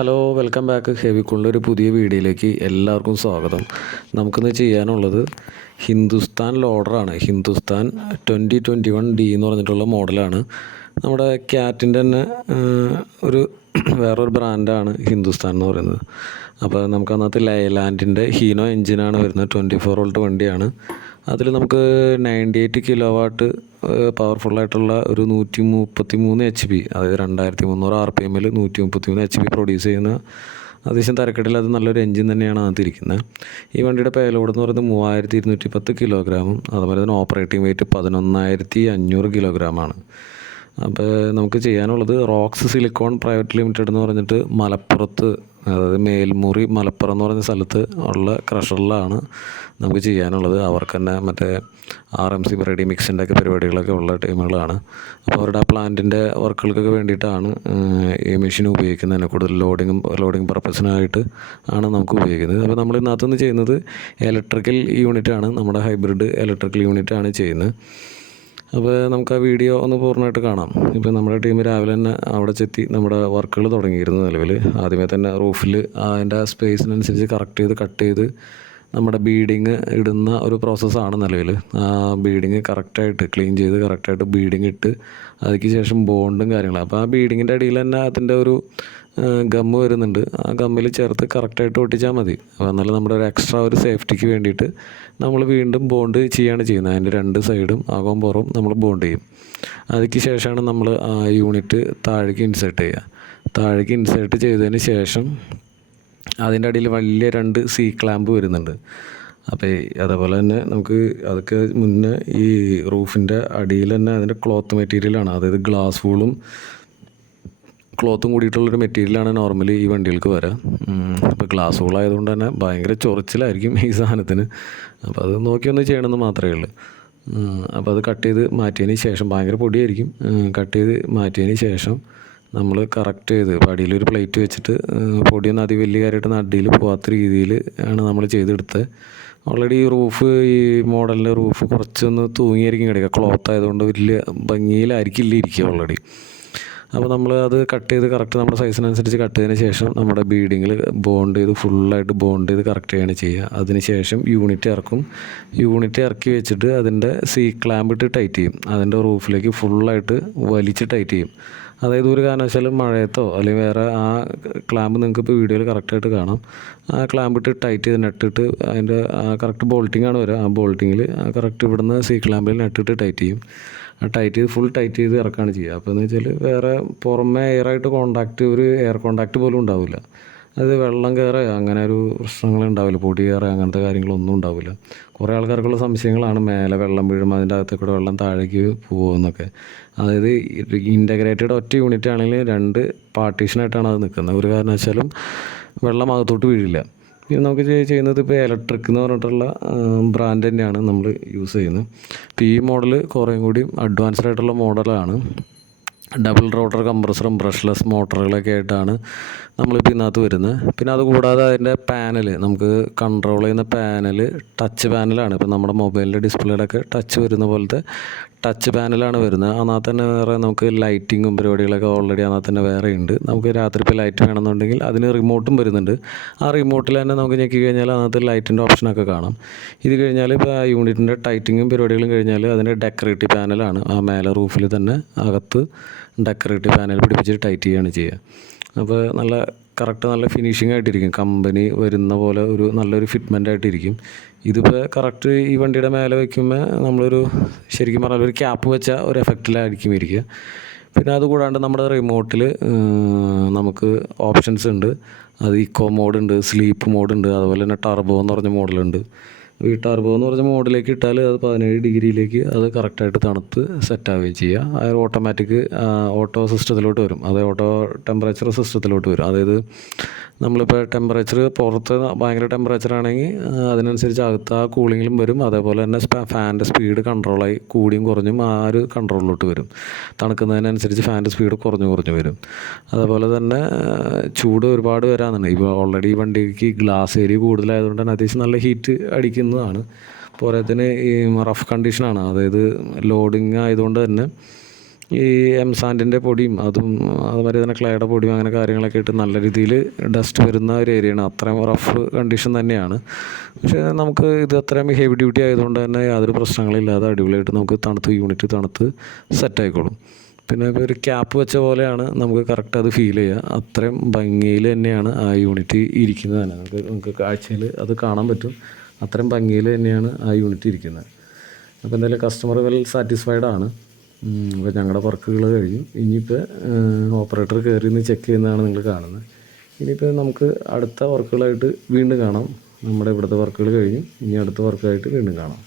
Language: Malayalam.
Hello, welcome back. ഹെവിക്കുള്ള ഒരു പുതിയ വീഡിയോയിലേക്ക് എല്ലാവർക്കും സ്വാഗതം. നമുക്കിന്ന് ചെയ്യാനുള്ളത് ഹിന്ദുസ്ഥാൻ ലോഡറാണ്. ഹിന്ദുസ്ഥാൻ 2021D എന്ന് പറഞ്ഞിട്ടുള്ള മോഡലാണ്. നമ്മുടെ ക്യാറ്റിൻ്റെ തന്നെ ഒരു വേറൊരു ബ്രാൻഡാണ് ഹിന്ദുസ്ഥാൻ എന്ന് പറയുന്നത്. അപ്പോൾ നമുക്ക് അതിനകത്ത് ലൈലാൻഡിൻ്റെ ഹീനോ എഞ്ചിനാണ് വരുന്നത്. 24 വോൾട്ട് വണ്ടിയാണ്. അതിൽ നമുക്ക് 98 കിലോ വാട്ട് പവർഫുള്ളായിട്ടുള്ള ഒരു 133 HP, അതായത് 2300 RPM 133 HP പ്രൊഡ്യൂസ് ചെയ്യുന്ന അത്യാവശ്യം തരക്കെട്ടില്ലാത്ത നല്ലൊരു എഞ്ചിൻ തന്നെയാണ് അതിരിക്കുന്നത്. ഈ വണ്ടിയുടെ പേലോഡ് എന്ന് പറയുന്നത് 3210 കിലോഗ്രാമും അതുപോലെ തന്നെ ഓപ്പറേറ്റിംഗ് വെയിറ്റ് 11500 കിലോഗ്രാമാണ്. അപ്പോൾ നമുക്ക് ചെയ്യാനുള്ളത് റോക്സ് സിലിക്കോൺ പ്രൈവറ്റ് ലിമിറ്റഡ് എന്ന് പറഞ്ഞിട്ട് മലപ്പുറത്ത്, അതായത് മേൽമുറി മലപ്പുറം എന്ന് പറഞ്ഞ സ്ഥലത്ത് ഉള്ള ക്രഷറിലാണ് നമുക്ക് ചെയ്യാനുള്ളത്. അവർക്ക് തന്നെ മറ്റേ RMC റെഡി മിക്സിൻ്റെ ഒക്കെ പരിപാടികളൊക്കെ ഉള്ള ടീമുകളാണ്. അപ്പോൾ അവരുടെ ആ പ്ലാന്റിൻ്റെ വർക്കുകൾക്കൊക്കെ വേണ്ടിയിട്ടാണ് ഈ മെഷീൻ ഉപയോഗിക്കുന്നത്. കൂടുതൽ ലോഡിങ് പർപ്പസിനായിട്ട് ആണ് നമുക്ക് ഉപയോഗിക്കുന്നത്. അപ്പോൾ നമ്മൾ ഇതിനകത്തുനിന്ന് ചെയ്യുന്നത് ഇലക്ട്രിക്കൽ യൂണിറ്റാണ്, നമ്മുടെ ഹൈബ്രിഡ് ഇലക്ട്രിക്കൽ യൂണിറ്റാണ് ചെയ്യുന്നത്. അപ്പോൾ നമുക്ക് ആ വീഡിയോ ഒന്ന് പൂർണ്ണമായിട്ട് കാണാം. ഇപ്പോൾ നമ്മുടെ ടീം രാവിലെ തന്നെ അവിടെ ചെത്തി നമ്മുടെ വർക്കുകൾ തുടങ്ങിയിരുന്നു. നിലവിൽ ആദ്യമേ തന്നെ റൂഫിൽ അതിൻ്റെ സ്പേസിനനുസരിച്ച് കറക്റ്റ് ചെയ്ത് കട്ട് ചെയ്ത് നമ്മുടെ ബീഡിങ് ഇടുന്ന ഒരു പ്രോസസ്സാണ് നിലവിൽ. ആ ബീഡിങ് കറക്റ്റായിട്ട് ക്ലീൻ ചെയ്ത് കറക്റ്റായിട്ട് ബീഡിങ് ഇട്ട് അതിന് ശേഷം ബോണ്ടും കാര്യങ്ങളും. അപ്പോൾ ആ ബീഡിങ്ങിൻ്റെ അടിയിൽ തന്നെ അതിൻ്റെ ഒരു ഗമ്മ് വരുന്നുണ്ട്. ആ ഗമ്മിൽ ചേർത്ത് കറക്റ്റായിട്ട് ഒട്ടിച്ചാൽ മതി. അപ്പോൾ എന്നാലും നമ്മുടെ ഒരു എക്സ്ട്രാ ഒരു സേഫ്റ്റിക്ക് വേണ്ടിയിട്ട് നമ്മൾ വീണ്ടും ബോണ്ട് ചെയ്യുകയാണ് ചെയ്യുന്നത്. അതിൻ്റെ രണ്ട് സൈഡും അകവും പുറവും നമ്മൾ ബോണ്ട് ചെയ്യും. അതിന് ശേഷമാണ് നമ്മൾ ആ യൂണിറ്റ് താഴേക്ക് ഇൻസേർട്ട് ചെയ്യുക. താഴേക്ക് ഇൻസേർട്ട് ചെയ്തതിന് ശേഷം അതിൻ്റെ അടിയിൽ വലിയ 2 C ക്ലാമ്പ് വരുന്നുണ്ട്. അപ്പോൾ അതേപോലെ തന്നെ നമുക്ക് അതൊക്കെ മുന്നേ ഈ റൂഫിൻ്റെ അടിയിൽ തന്നെ അതിൻ്റെ ക്ലോത്ത് മെറ്റീരിയലാണ്, അതായത് ഗ്ലാസ് വൂളും ക്ലോത്തും കൂടിയിട്ടുള്ളൊരു മെറ്റീരിയലാണ് നോർമലി ഈ വണ്ടികൾക്ക് വരിക. അപ്പോൾ ഗ്ലാസ് വൂളായതുകൊണ്ട് തന്നെ ഭയങ്കര ചൊറിച്ചിലായിരിക്കും ഈ സാധനത്തിന്. അപ്പോൾ അത് നോക്കിയൊന്ന് ചെയ്യണമെന്ന് മാത്രമേ ഉള്ളൂ. അപ്പോൾ അത് കട്ട് ചെയ്ത് മാറ്റിയതിന് ശേഷം ഭയങ്കര പൊടിയായിരിക്കും. കട്ട് ചെയ്ത് മാറ്റിയതിന് ശേഷം നമ്മൾ കറക്റ്റ് ചെയ്ത് അടിയിലൊരു പ്ലേറ്റ് വെച്ചിട്ട് പൊടിയൊന്നും അതി വലിയ കാര്യമായിട്ട് അടിയിൽ പോകാത്ത രീതിയിൽ ആണ് നമ്മൾ ചെയ്തെടുത്തത്. ഓൾറെഡി ഈ റൂഫ്, ഈ മോഡലിൻ്റെ റൂഫ് കുറച്ചൊന്ന് തൂങ്ങിയായിരിക്കും കിടക്കുക. ക്ലോത്ത് ആയതുകൊണ്ട് വലിയ ഭംഗിയിലായിരിക്കില്ല ഇരിക്കുക ഓൾറെഡി. അപ്പോൾ നമ്മൾ അത് കട്ട് ചെയ്ത് കറക്റ്റ് നമ്മുടെ സൈസിനനുസരിച്ച് കട്ട് ചെയ്തതിന് ശേഷം നമ്മുടെ ബീഡിങ്ങിൽ ബോണ്ട് ചെയ്ത് ഫുള്ളായിട്ട് ബോണ്ട് ചെയ്ത് കറക്റ്റ് ചെയ്യാണ് ചെയ്യുക. അതിന് ശേഷം യൂണിറ്റ് ഇറക്കും. യൂണിറ്റ് ഇറക്കി വെച്ചിട്ട് അതിൻ്റെ C ക്ലാമ്പ് ഇട്ട് ടൈറ്റ് ചെയ്യും. അതിൻ്റെ റൂഫിലേക്ക് ഫുള്ളായിട്ട് വലിച്ച് ടൈറ്റ് ചെയ്യും. അതായത് ഒരു കാരണവശാലും മഴയത്തോ അല്ലെങ്കിൽ വേറെ ആ ക്ലാമ്പ് നിങ്ങൾക്ക് ഇപ്പോൾ വീഡിയോയിൽ കറക്റ്റായിട്ട് കാണാം. ആ ക്ലാമ്പ് ഇട്ട് ടൈറ്റ് ചെയ്ത് നെട്ടിട്ട് അതിൻ്റെ കറക്റ്റ് ബോൾട്ടിംഗ് ആണ് വരിക. ആ ബോൾട്ടിങ്ങിൽ കറക്റ്റ് ഇവിടുന്ന് C ക്ലാമ്പിൽ നെട്ടിട്ട് ടൈറ്റ് ചെയ്യും. ആ ടൈറ്റ് ചെയ്ത് ഫുൾ ടൈറ്റ് ചെയ്ത് ഇറക്കുകയാണ് ചെയ്യുക. അപ്പോൾ എന്ന് വെച്ചാൽ വേറെ പുറമേ എയറായിട്ട് കോണ്ടാക്റ്റ്, ഒരു എയർ കോണ്ടാക്റ്റ് പോലും ഉണ്ടാവില്ല. അത് വെള്ളം കയറുക അങ്ങനെ ഒരു പ്രശ്നങ്ങളുണ്ടാവില്ല, പൊടി കയറുക അങ്ങനത്തെ കാര്യങ്ങളൊന്നും ഉണ്ടാവില്ല. കുറേ ആൾക്കാർക്കുള്ള സംശയങ്ങളാണ് മേലെ വെള്ളം വീഴുമ്പോൾ അതിൻ്റെ അകത്തേക്കൂടെ വെള്ളം താഴേക്ക് പോകുമെന്നൊക്കെ. അതായത് ഇൻ്റഗ്രേറ്റഡ് ഒറ്റ യൂണിറ്റ് ആണെങ്കിൽ 2 പാർട്ടീഷനായിട്ടാണ് അത് നിൽക്കുന്നത്. ഒരു കാരണവശാലും വെള്ളം അകത്തോട്ട് വീഴില്ല. പിന്നെ നമുക്ക് ചെയ്യുന്നത് ഇപ്പോൾ ഇലക്ട്രിക് എന്ന് പറഞ്ഞിട്ടുള്ള ബ്രാൻഡ് തന്നെയാണ് നമ്മൾ യൂസ് ചെയ്യുന്നത്. ഇപ്പോൾ ഈ മോഡൽ കുറേയും കൂടി അഡ്വാൻസ്ഡ് ആയിട്ടുള്ള മോഡലാണ്. ഡബിൾ റോട്ടർ കംപ്രസറും ബ്രഷ്ലെസ് മോട്ടറുകളൊക്കെ ആയിട്ടാണ് നമ്മളിപ്പോൾ ഇതിനകത്ത് വരുന്നത്. പിന്നെ അതുകൂടാതെ അതിൻ്റെ പാനൽ, നമുക്ക് കൺട്രോൾ ചെയ്യുന്ന പാനൽ ടച്ച് പാനലാണ്. ഇപ്പോൾ നമ്മുടെ മൊബൈലിൻ്റെ ഡിസ്പ്ലേയുടെ ഒക്കെ ടച്ച് വരുന്ന പോലത്തെ ടച്ച് പാനലാണ് വരുന്നത്. അതിനകത്ത് തന്നെ വേറെ നമുക്ക് ലൈറ്റിങ്ങും പരിപാടികളൊക്കെ ഓൾറെഡി അതിനകത്ത് തന്നെ വേറെ ഉണ്ട്. നമുക്ക് രാത്രി ഇപ്പോൾ ലൈറ്റ് വേണമെന്നുണ്ടെങ്കിൽ അതിന് റിമോട്ടും വരുന്നുണ്ട്. ആ റിമോട്ടിൽ തന്നെ നമുക്ക് ഞെക്കി കഴിഞ്ഞാൽ അതിനകത്ത് ലൈറ്റിൻ്റെ ഓപ്ഷനൊക്കെ കാണാം. ഇത് കഴിഞ്ഞാൽ ഇപ്പോൾ ആ യൂണിറ്റിൻ്റെ ടൈറ്റിങ്ങും പരിപാടികളും കഴിഞ്ഞാൽ അതിൻ്റെ ഡെക്കറേറ്റീവ് പാനലാണ്. ആ മേലെ റൂഫിൽ തന്നെ അകത്ത് ഡെക്കറേറ്റീവ് പാനൽ പിടിപ്പിച്ചിട്ട് ടൈറ്റ് ചെയ്യുകയാണ് ചെയ്യുക. അപ്പോൾ നല്ല കറക്റ്റ് നല്ല ഫിനിഷിംഗ് ആയിട്ടിരിക്കും. കമ്പനി വരുന്ന പോലെ ഒരു നല്ലൊരു ഫിറ്റ്മെൻ്റ് ആയിട്ടിരിക്കും. ഇതിപ്പോൾ കറക്റ്റ് ഈ വണ്ടിയുടെ മേലെ വയ്ക്കുമ്പോൾ നമ്മളൊരു ശരിക്കും പറഞ്ഞാൽ ഒരു ക്യാപ്പ് വെച്ച ഒരു എഫക്റ്റിലായിരിക്കും ഇരിക്കുക. പിന്നെ അതുകൂടാണ്ട് നമ്മുടെ റിമോട്ടിൽ നമുക്ക് ഓപ്ഷൻസ് ഉണ്ട്. അത് ഇക്കോ മോഡുണ്ട്, സ്ലീപ്പ് മോഡുണ്ട്, അതുപോലെ തന്നെ ടർബോ എന്ന് പറഞ്ഞ മോഡലുണ്ട്. ഈ ടർബോ എന്ന് പറഞ്ഞ മോഡിലേക്ക് ഇട്ടാൽ അത് 17 ഡിഗ്രിയിലേക്ക് അത് കറക്റ്റായിട്ട് തണുത്ത് സെറ്റാവുകയും ചെയ്യുക. അത് ഓട്ടോമാറ്റിക് ഓട്ടോ സിസ്റ്റത്തിലോട്ട് വരും. അത് ഓട്ടോ ടെമ്പറേച്ചർ സിസ്റ്റത്തിലോട്ട് വരും. അതായത് നമ്മളിപ്പോൾ ടെമ്പറേച്ചർ പുറത്ത് ഭയങ്കര ടെമ്പറേച്ചർ ആണെങ്കിൽ അതിനനുസരിച്ച് അകത്ത് ആ കൂളിങ്ങിലും വരും. അതേപോലെ തന്നെ ഫാനിൻ്റെ സ്പീഡ് കൺട്രോളായി കൂടിയും കുറഞ്ഞും ആ ഒരു കൺട്രോളിലോട്ട് വരും. തണുക്കുന്നതിനനുസരിച്ച് ഫാനിൻ്റെ സ്പീഡ് കുറഞ്ഞു വരും. അതേപോലെ തന്നെ ചൂട് ഒരുപാട് വരാമെന്നുണ്ട്. ഇപ്പോൾ ഓൾറെഡി ഈ വണ്ടിക്ക് ഗ്ലാസ് ഏരിയ കൂടുതലായതുകൊണ്ട് തന്നെ അത്യാവശ്യം നല്ല ഹീറ്റ് അടിക്കുന്നതാണ്. പോരാത്തതിന് ഈ റഫ് കണ്ടീഷനാണ്, അതായത് ലോഡിങ് ആയതുകൊണ്ട് തന്നെ ഈ എംസാൻഡിൻ്റെ പൊടിയും അതുമാതിരി തന്നെ ക്ലേയുടെ പൊടിയും അങ്ങനെ കാര്യങ്ങളൊക്കെ ഇട്ട് നല്ല രീതിയിൽ ഡസ്റ്റ് വരുന്ന ഒരു ഏരിയയാണ്. അത്രയും റഫ് കണ്ടീഷൻ തന്നെയാണ്. പക്ഷേ നമുക്ക് ഇത് അത്രയും ഹെവി ഡ്യൂട്ടി ആയതുകൊണ്ട് തന്നെ യാതൊരു പ്രശ്നങ്ങളില്ലാതെ അടിപൊളിയായിട്ട് നമുക്ക് യൂണിറ്റ് തണുത്ത് സെറ്റായിക്കോളും. പിന്നെ ഇപ്പോൾ ഒരു ക്യാപ്പ് വെച്ച പോലെയാണ് നമുക്ക് കറക്റ്റ് അത് ഫീൽ ചെയ്യുക. അത്രയും ഭംഗിയിൽ തന്നെയാണ് ആ യൂണിറ്റ് ഇരിക്കുന്നത് തന്നെ. നമുക്ക് കാഴ്ചയിൽ അത് കാണാൻ പറ്റും. അത്രയും ഭംഗിയിൽ തന്നെയാണ് ആ യൂണിറ്റ് ഇരിക്കുന്നത്. അപ്പോൾ എന്തായാലും കസ്റ്റമർ വെൽ സാറ്റിസ്ഫൈഡ് ആണ്. അപ്പോൾ ഞങ്ങളുടെ വർക്കുകൾ കഴിഞ്ഞു. ഇനിയിപ്പോൾ ഓപ്പറേറ്റർ കയറി നിന്ന് ചെക്ക് ചെയ്യുന്നതാണ് നിങ്ങൾ കാണുന്നത്. ഇനിയിപ്പോൾ നമുക്ക് അടുത്ത വർക്കുകളായിട്ട് വീണ്ടും കാണാം. നമ്മുടെ ഇവിടുത്തെ വർക്കുകൾ കഴിഞ്ഞു. ഇനി അടുത്ത വർക്കായിട്ട് വീണ്ടും കാണാം.